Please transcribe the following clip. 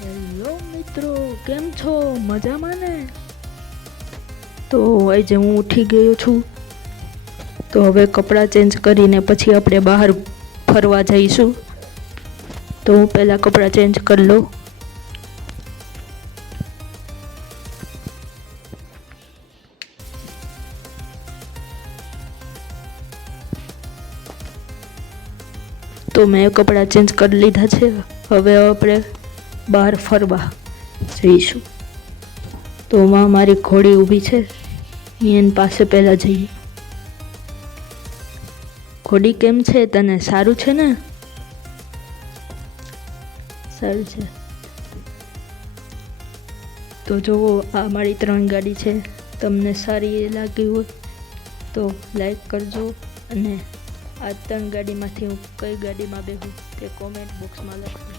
Hello મિત્રો, કેમ છો? મજામાં ને? તો આજે હું ઉઠી ગયો છું, તો હવે કપડાં ચેન્જ કરીને પછી આપણે બહાર ફરવા જઈશું. તો હું પહેલાં કપડાં ચેન્જ કરી લઉં. તો મેં કપડાં ચેન્જ કરી લીધા છે. હવે આપણે બહાર ફરવા જઈશું. તો મારી ઘોડી ઊભી છે, એની પાસે પહેલાં જઈએ. ઘોડી કેમ છે તને? સારું છે ને? સારું છે. તો જુઓ, આ મારી 3 ગાડી છે. તમને સારી લાગી હોય તો લાઈક કરજો, અને આ 3 ગાડીમાંથી હું કઈ ગાડીમાં બેહું તે કોમેન્ટ બોક્સમાં લખજો.